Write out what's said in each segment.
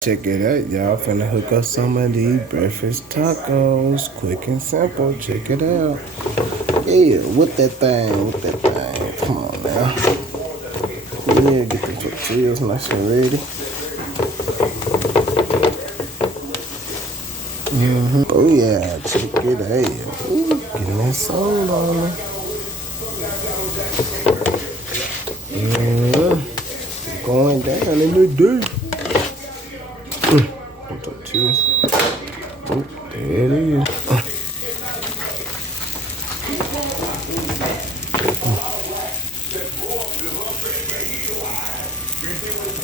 Check it out, y'all. Finna hook up some of these breakfast tacos. Quick and simple. Check it out. Yeah, with that thing, with that thing. Come on now. Yeah, get the tortillas nice and ready. Oh yeah, check it out. Ooh, getting that soul on me. Yeah, going down in the day. Tortillas. Oh, there it is.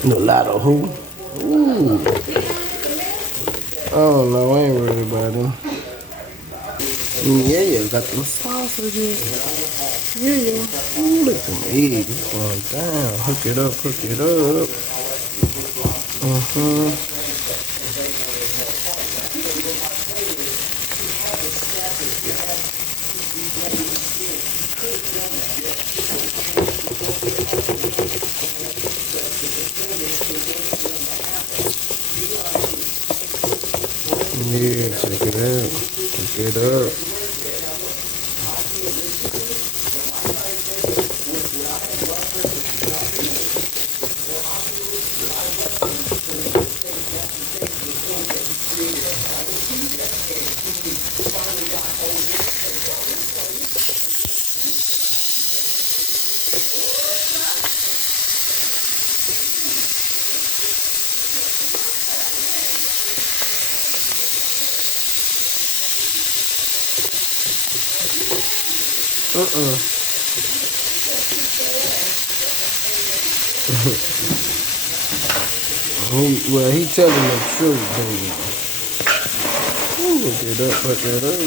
A lot of who? Ooh, I don't know. I ain't worried about them. Yeah, got them sausages. Yeah. Ooh, look at them eggs going down. Hook it up, hook it up. Yeah, check it out. Hook it up. He telling the truth, baby. Ooh, hook it up, hook it up.